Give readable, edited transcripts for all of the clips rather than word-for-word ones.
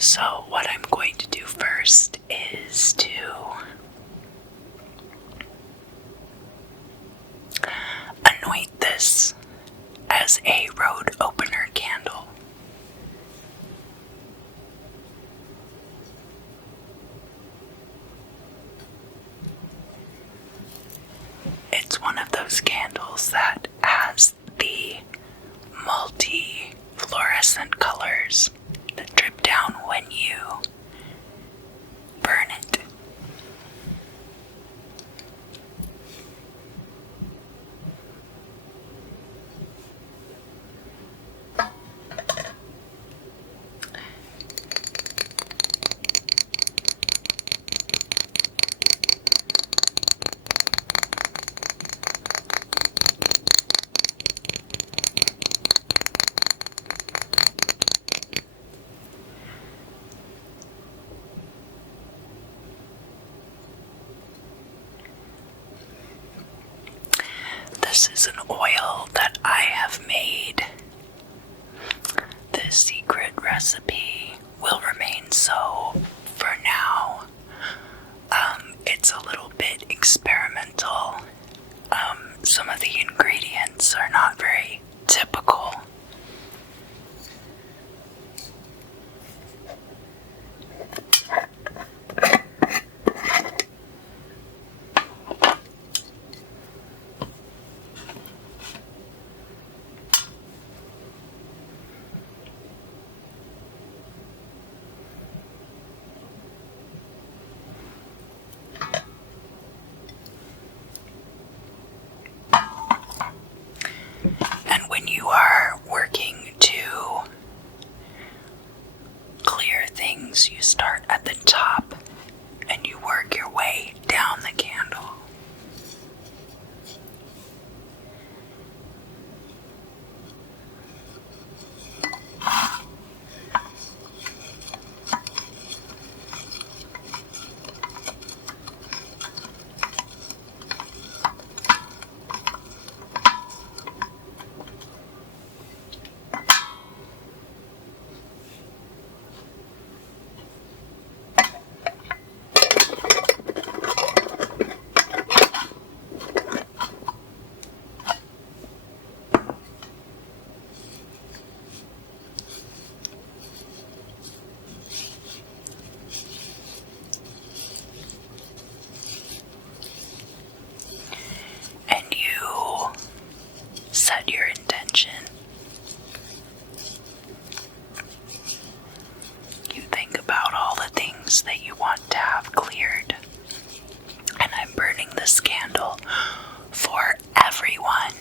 So what I'm going to do first is to anoint this as a road opener candle. It's one of those candles that has the multi-fluorescent colors that drip down when you burn it. This is an oil that I have made. The secret recipe will remain so for now. It's a little bit experimental. Some of the ingredients are not very typical. And when you are working to clear things, you start at the top and you work your way down the candle. And you set your intention. You think about all the things that you want to have cleared. And I'm burning this candle for everyone.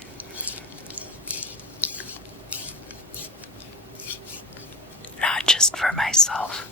Not just for myself.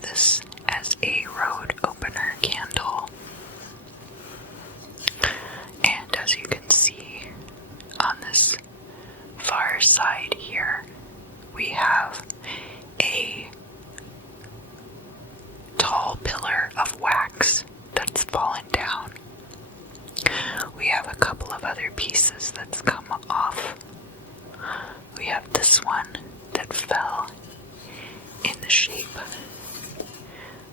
this as a road opener candle. And as you can see on this far side here, we have a tall pillar of wax that's fallen down. We have a couple of other pieces that's come off. We have this one that fell in the shape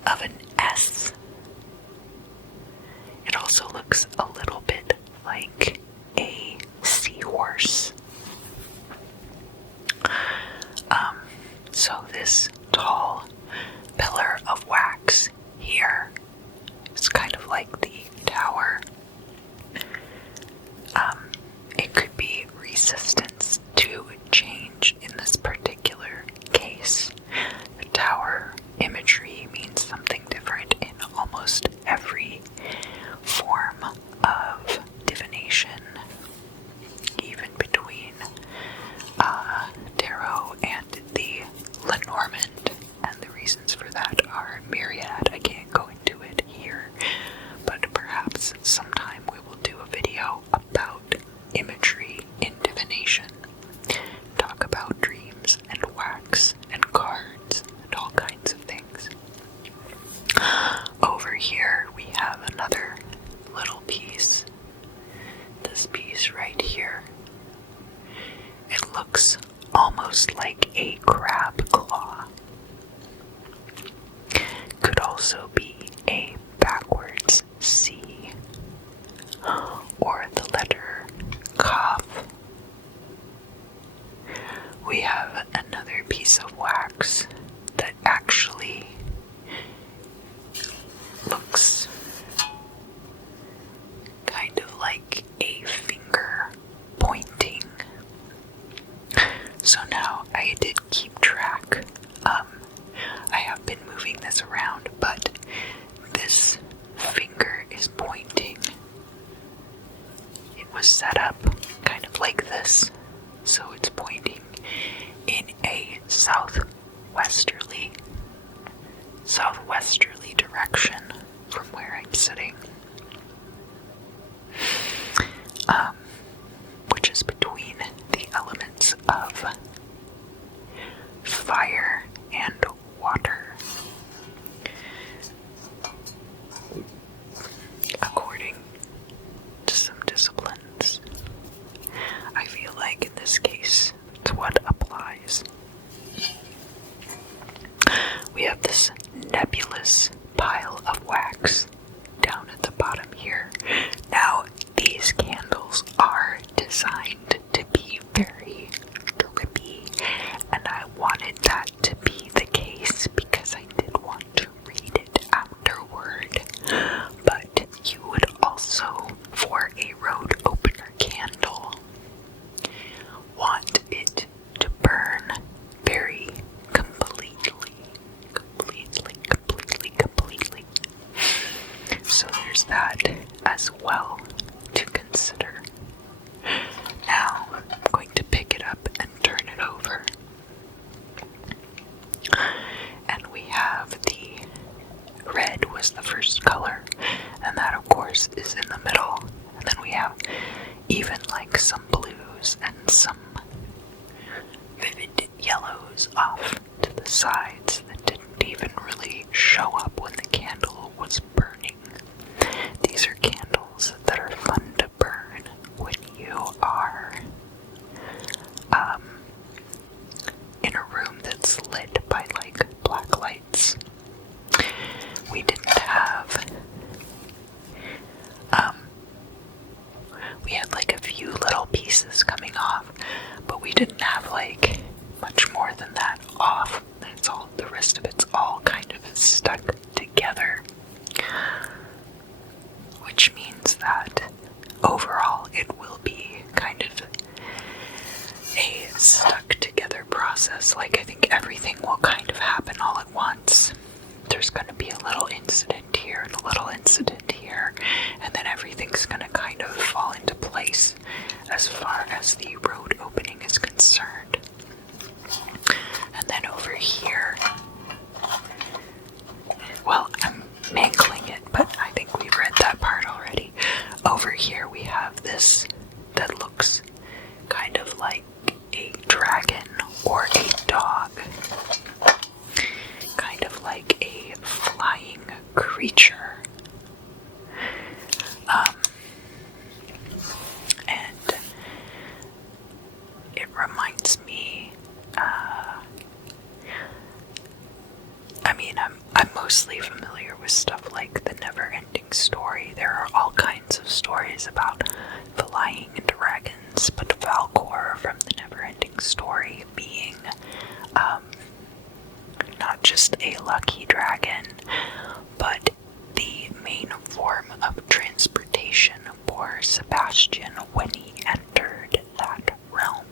of an S. It also looks a little bit like a seahorse. So this tall pillar of wax here is kind of like the tower. It could be resistance to change in this particular case. The tower imagery means something different in almost every form of divination, even between tarot and the Lenormand, and the reasons for that are myriad. I can't go into it here, but perhaps sometime we will do a video about imagery in divination, talk about dreams and wax and cards and all kinds of things. Over here we have another little piece. This piece right here. It looks almost like a crab claw. Could also be a backwards C or the letter Kaf. We have another piece of wax that actually looks kind of like a finger pointing. So now I did keep track. I have been moving this around, but this finger is pointing. It was set up kind of like this, so it's pointing in a southwesterly direction from where I'm sitting, which is between the elements of fire and water. According to some disciplines, I feel like in this case, it's what applies. We have this nebulous pile of wax down at the bottom here. Now, these candles are designed to be very drippy, and I wanted that to be the case because I did want to read it afterward. But you would also, for a road opener candle, want it to burn very completely. So there's that as well to consider. Now I'm going to pick it up and turn it over. And we have the red was the first color, and that of course is in the middle. And then we have even like some blues and some vivid yellows off to the sides that didn't even really show up when the candle was burning. These are candles that are fun to burn when you are in a room that's lit by like black lights. We didn't have we had like a few little pieces coming off, but we didn't have like much more than that off. That's all, the rest of it's all kind of stuck together, which means that overall it will be kind of a stuck together process. Like, I think everything will kind of happen all at once. There's going to be a little incident here and a little incident here, and then everything's going to kind of fall into place as far as the road opening is concerned. And then over here, like a flying creature. And it reminds me, I'm mostly familiar with stuff like The Never-Ending Story. There are all kinds of stories about flying dragons, but Falkor from The Never-Ending Story being, not just a lucky dragon, but the main form of transportation for Sebastian when he entered that realm.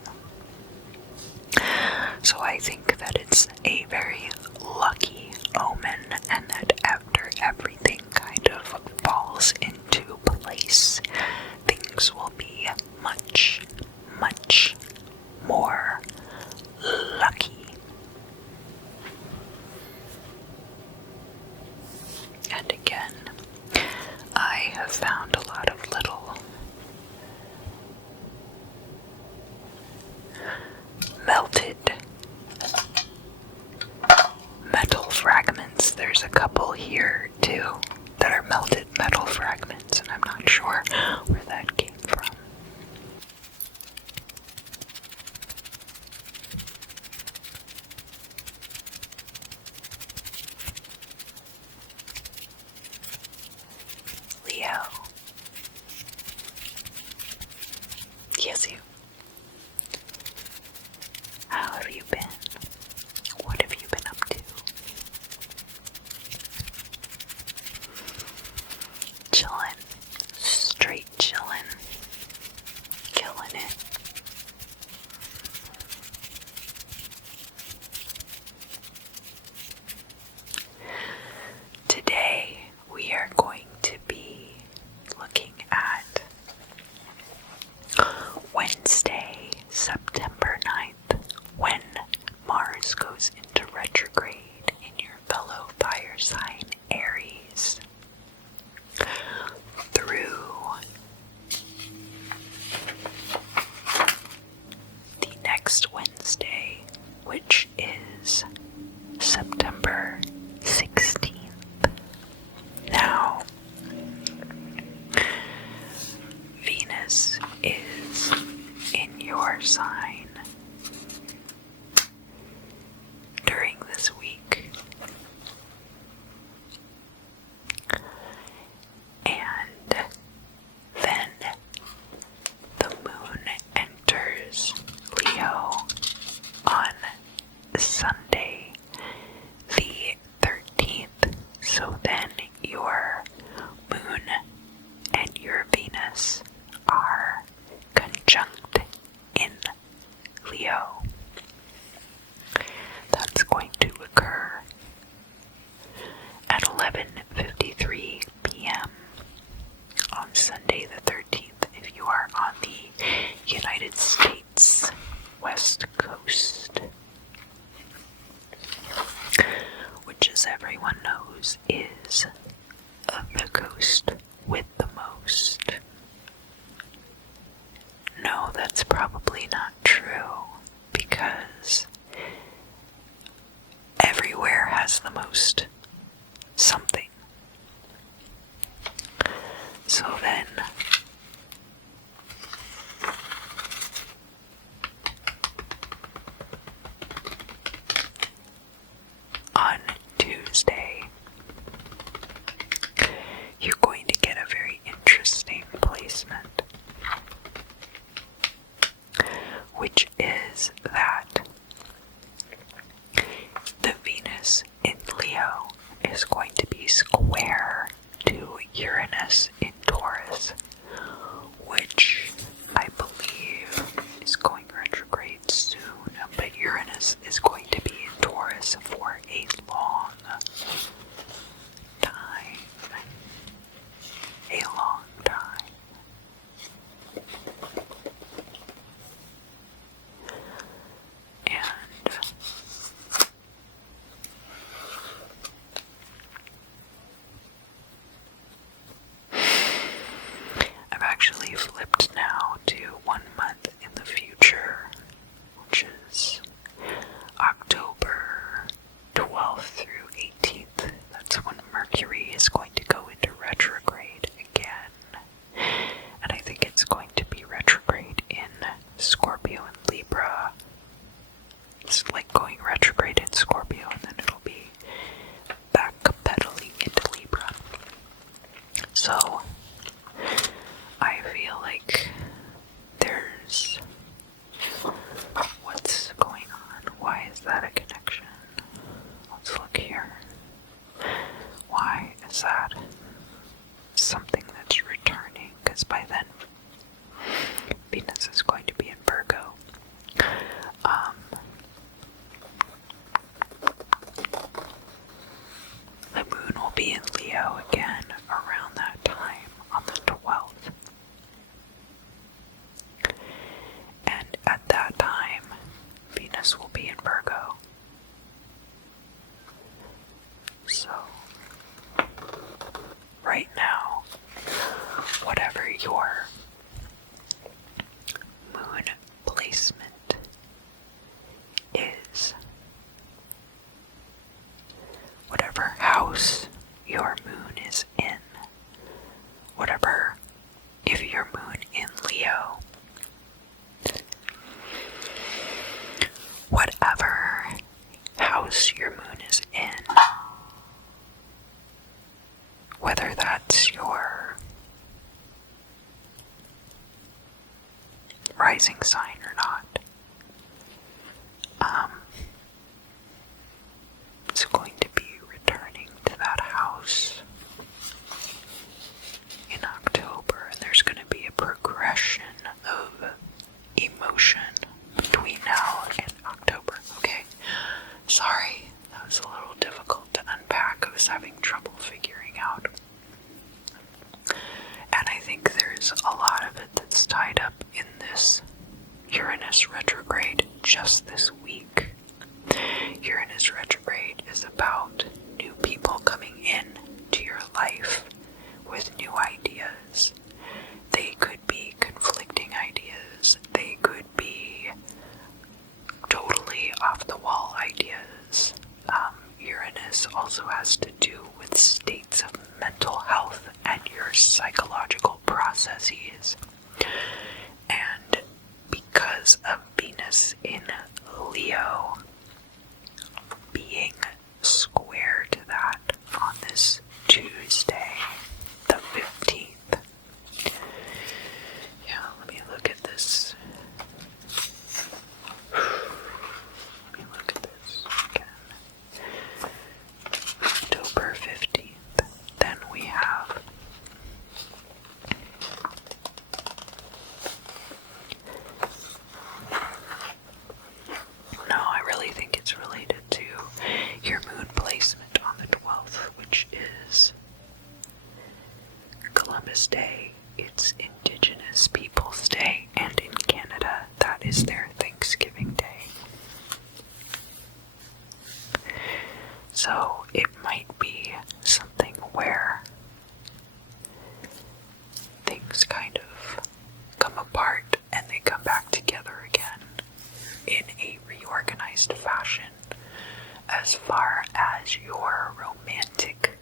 So I think that it's a very lucky omen, and that after everything kind of falls into place, things will be much, much more lucky. And again, I have found a lot of little melted metal fragments. There's a couple here too that are melted metal fragments, and I'm not sure where that came from. Leo. Yes, you. How have you been? What have you been up to? Chillin'. Straight chillin'. Killing it. Today we are going to be looking at Wednesday, September 9th, when Mars goes into retrograde in your fellow fire sign Aries, through the next Wednesday, which is September 16th. Now, Venus is in your sign during this week, and then the moon enters Leo on Sunday the 13th, so then your moon and your Venus are conjunct in Leo. That's going to occur at 11:53 p.m. on Sunday the 13th if you are on the United States West Coast, which, as everyone knows, is the coast with the most. No, that's probably not true, because everywhere has the most something. So then, on Tuesday, you're going to get a very interesting placement, which is that the Venus in Leo is going to be square to Uranus in Taurus, which I believe is going retrograde soon, but Uranus is going to be in Taurus for a long time. A long time. And I've actually flipped now to 1 month in the future, which is October 12th through Mercury is going to go into retrograde again. And I think it's going to be retrograde in Scorpio and Libra. It's like going retrograde in Scorpio and then it'll be backpedaling into Libra. So, I feel like there's... What's going on? Why is that a connection? Let's look here. Why is that something that's returning? Because by then, Venus is going to be in Virgo. The moon will be in Leo again around that time on the 12th. And at that time, Venus will be in Virgo. So, right now, whatever your moon placement is, whatever house your moon is in, whatever, if your moon in Leo, whatever house your moon is in, whether that's your rising sign or not, it's going to be returning to that house in October, and there's going to be a progression of emotion between now and October. Okay, sorry, that was a little difficult to unpack. I was having trouble figuring out. And I think there's a lot of it that's tied up in this Uranus retrograde just this week. Uranus retrograde is about new people coming in to your life with new ideas. They could be conflicting ideas. They could be totally off the wall ideas. Uranus also has to do with states of mental health and your psychological processes. And because of Venus in Leo being square to that on this Tuesday, the 15th. Yeah, let me look at this. Let me look at this again. October 15th. Then we have no, I really think it's related to your moon placement on the 12th, which is Columbus Day. It's Indigenous Peoples Day, and in Canada, that is their Thanksgiving Day. So it might be something where things kind of come apart and they come back together again in a reorganized fashion as far as your romantic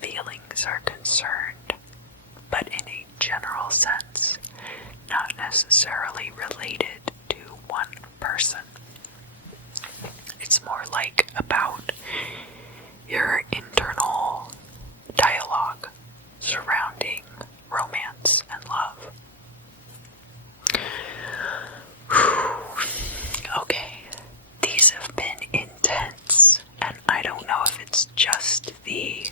feelings are concerned, but in a general sense, not necessarily related to one person. It's more like about your internal dialogue surrounding romance and love. Okay, these have been intense, and I don't know if it's just the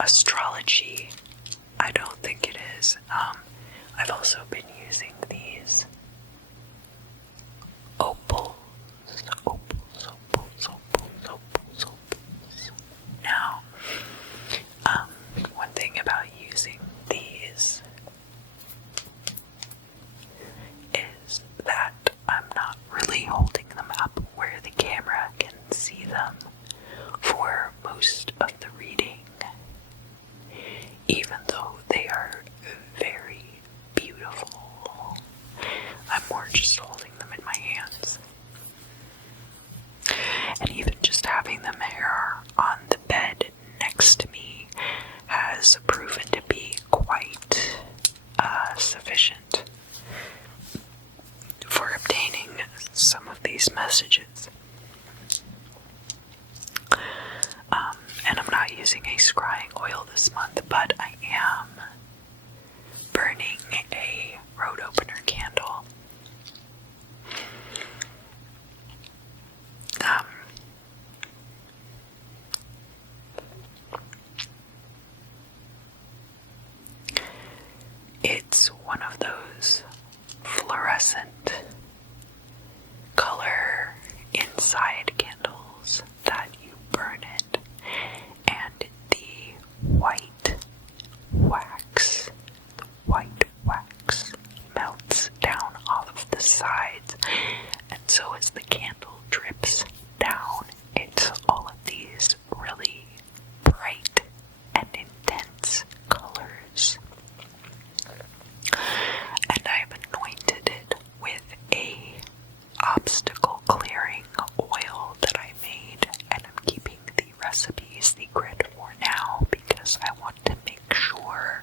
astrology. I don't think it is. I've also been using these opals. Now, one thing about using these is that I'm not really holding them up where the camera can see them for most of the reading, even though they are very beautiful. I'm more just holding them in my hands. And even just having them here messages. And I'm not using a scrying oil this month, but I am burning a road opener candle. It's one of those fluorescent color inside candles that you burn it, and the white wax melts down off of the sides, and so as the candle drips down, it's all of these really bright and intense colors. And I've anointed it with a obstacle clearing oil that I made, and I'm keeping the recipe secret for now because I want to make sure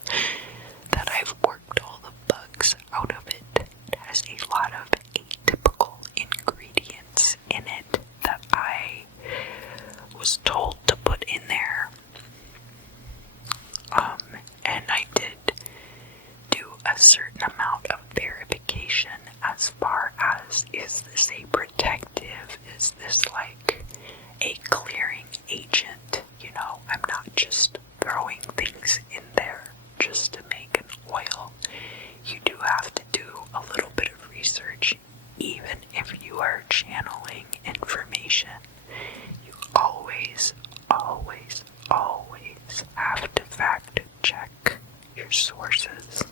that I've worked all the bugs out of it. It has a lot of atypical ingredients in it that I was told to put in there. And I did do a certain amount of verification as far as, is this a protective? Is this like a clearing agent? You know, I'm not just throwing things in there just to make an oil. You do have to do a little bit of research, even if you are channeling information. You always have to fact check your sources.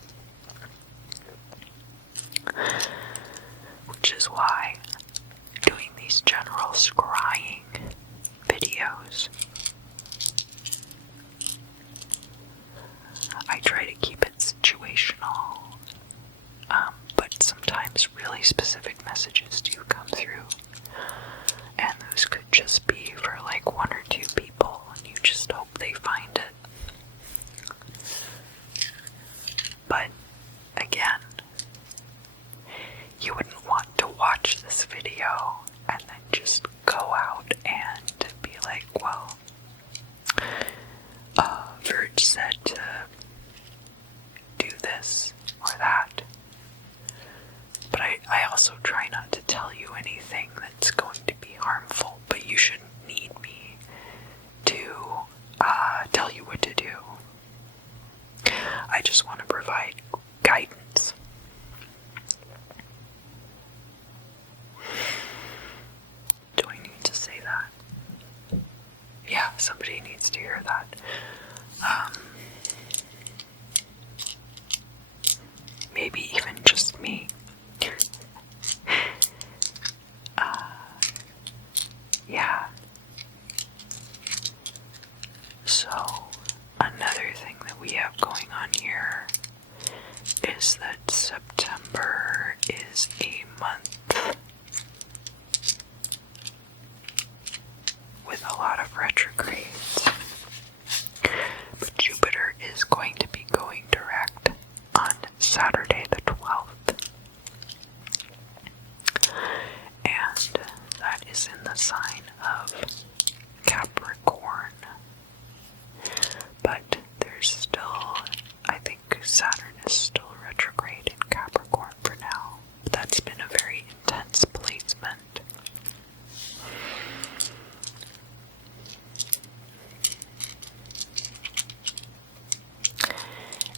Which is why doing these general scrying videos, I try to keep it situational, but sometimes really specific messages do come through, and those could just be for like one or two people, and you just hope they find it. But again, you wouldn't want to watch this video and then just go out and be like, well, Verge said to do this or that. But I also try not to tell you anything that's going to be harmful, but you shouldn't need me to tell you what to do. I just want to provide guidance. Do I need to say that? Yeah, somebody needs to hear that. Maybe even just me. Yeah. So, another thing that we have going on here is that September is a month with a lot of retrogrades. But Jupiter is going to be going direct on Saturday the 12th. And that is in the sign of Capricorn. But there's still, I think Saturn is still retrograde in Capricorn for now. That's been a very intense placement.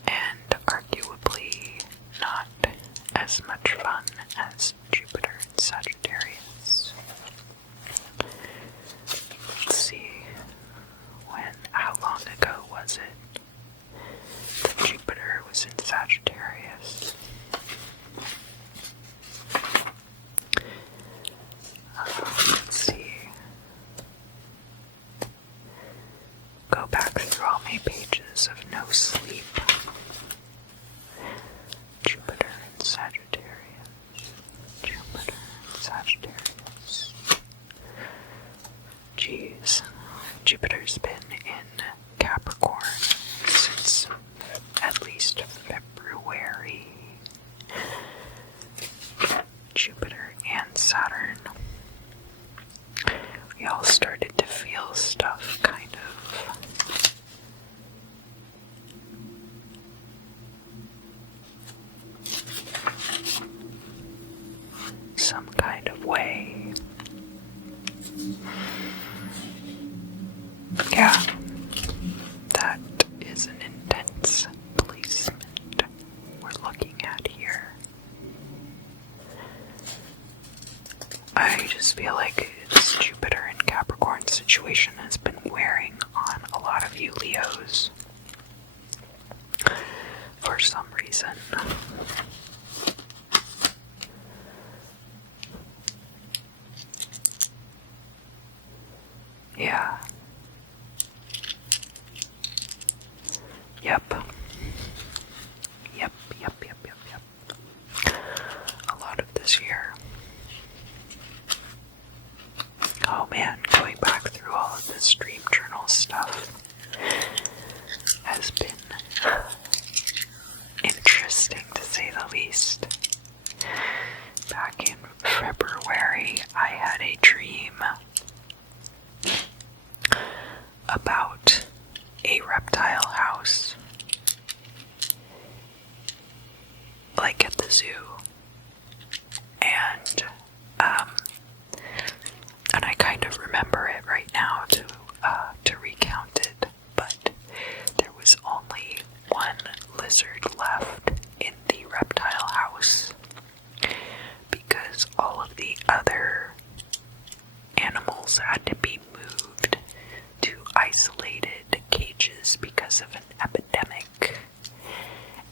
And arguably not as much fun as Jupiter in Sagittarius. Let's see, how long ago was it that Jupiter was in Sagittarius? Let's see. Go back through all my pages of no sleep. Jupiter in Sagittarius. Jupiter in Sagittarius. Jeez. Jupiter's been in Capricorn since at least February. Jupiter and Saturn we all started to feel stuff, kind of. Some kind of way. Yeah, that is an intense placement we're looking at here. I just feel like this Jupiter and Capricorn situation has been wearing on a lot of you Leos for some reason. Yeah. Yep. A lot of this year. Oh man, going back through all of this dream journal stuff has been interesting to say the least. Back in February, I had a dream about a reptile house, like at the zoo, and I kind of remember it right now to recount it, but there was only one lizard left in the reptile house because all of the other animals had to be moved to isolated cages because of an epidemic.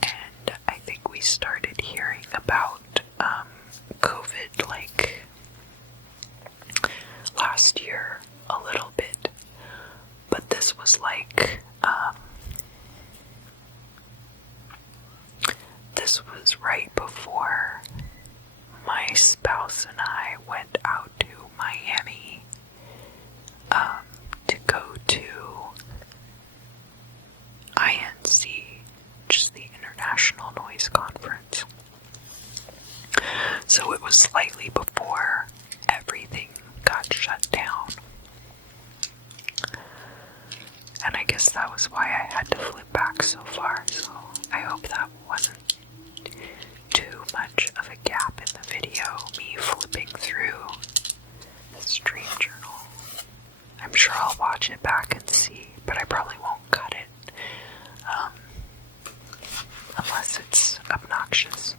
And I think we started hearing about COVID like last year a little bit, but this was like this was right before my spouse and I went out to Miami to go to INC, which is the International Noise Conference. So it was slightly before everything got shut down. And I guess that was why I had to flip back so far, so I hope that wasn't too much of a gap in the video, me flipping through this dream journal. I'm sure I'll watch it back and see, but I probably won't cut it, unless it's obnoxious.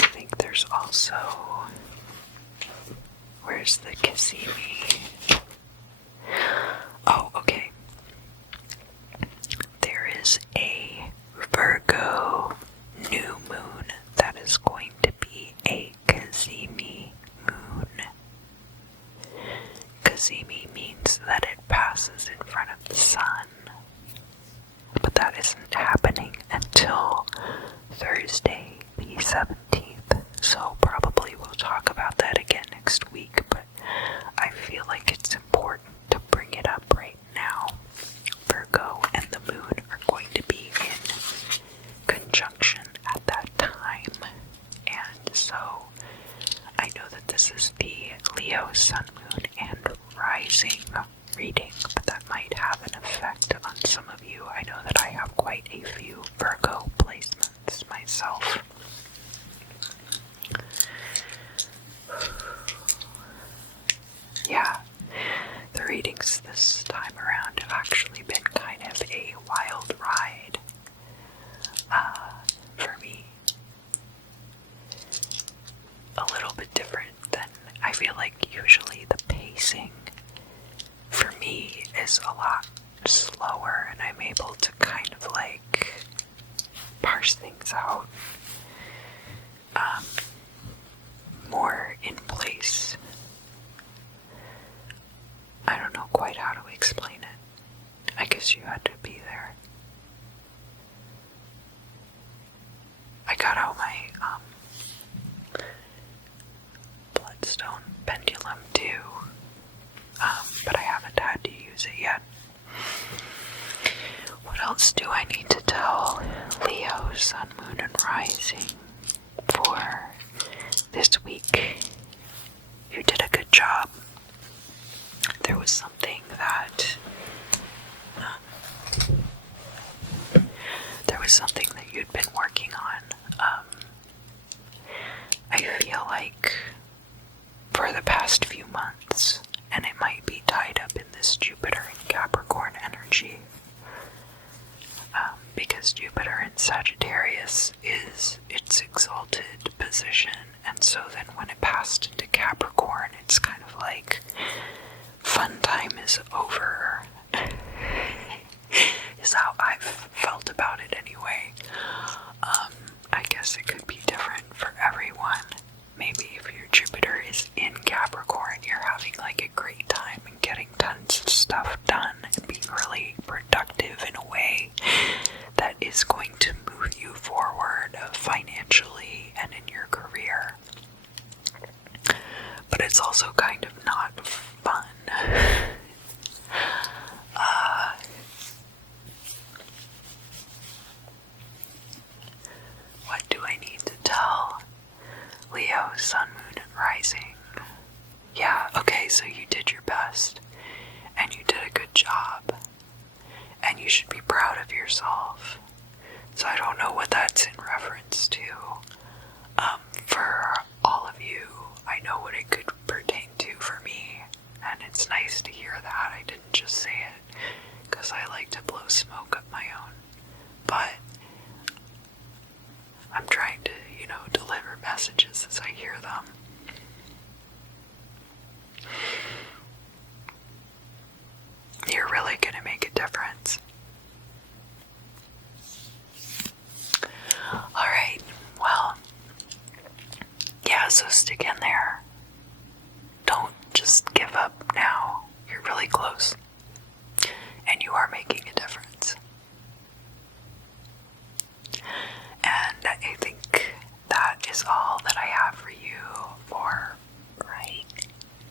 I think there's also, where's the Kissimmee? Oh, okay. There is a Virgo new moon that is going to be a Kissimmee moon. Kissimmee means that it passes in front of the sun, but that isn't happening until Thursday, the 17th, so probably we'll talk about that again next week, but I feel like it's important to bring it up right now. Virgo and the moon are going to be in conjunction at that time, and so I know that this is the Leo sun, moon, and rising reading, but that might have an effect on some of you. I know that I have quite a few Virgo placements myself. Yeah, the readings this time around have actually been kind of a wild ride for me. A little bit different than, I feel like usually the pacing for me is a lot slower, and I'm able to kind of like parse things out more in place. I don't know quite how to explain it. I guess you had to be there. I got out my bloodstone pendulum too, but I haven't had to use it yet. What else do I need to tell Leo, Sun, Moon, and Rising for this week? You did a good job. There was something that you'd been working on. I feel like for the past few months, and it might be tied up in this Jupiter and Capricorn energy, because Jupiter in Sagittarius is its exalted position, and so then when it passed into Capricorn, it's kind of like fun time is over, is how I've felt about it anyway. I guess it could be different for everyone. Maybe if your Jupiter is in Capricorn, you're having like a great time and getting tons of stuff done and being really productive in a way that is going to move you forward financially and in your career. But it's also kind of not fun. What do I need to tell Leo, Sun, Moon, and Rising? Yeah, okay, so you did your best, and you did a good job, and you should be proud of yourself. So I don't know what that's in reference to. For all of you, I know what it could pertain to for me, and it's nice to hear that. I didn't just say it because I like to blow smoke up my own, but I'm trying to, deliver messages as I hear them. You're really going to make a difference. Alright, well, yeah, so stick in there. Don't just give up now. You're really close. And you are making a difference. And I think that is all that I have for you for right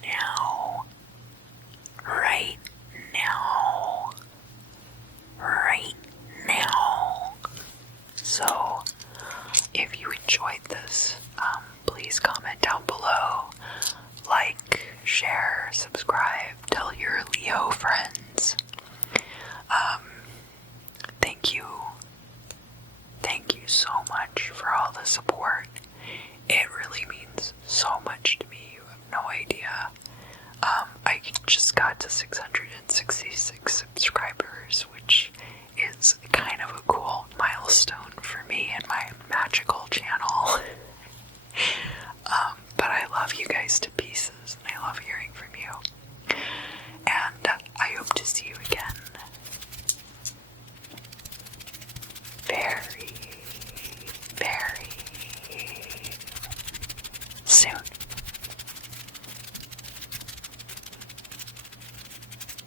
now. Right now. Right now. So, if you enjoyed this, please comment down below. Like, share, subscribe, tell your Leo friends. Thank you. Thank you so much for all the support. It really means so much to me. You have no idea. I just got to 666 subscribers, which is kind of a cool milestone for me and my magical channel.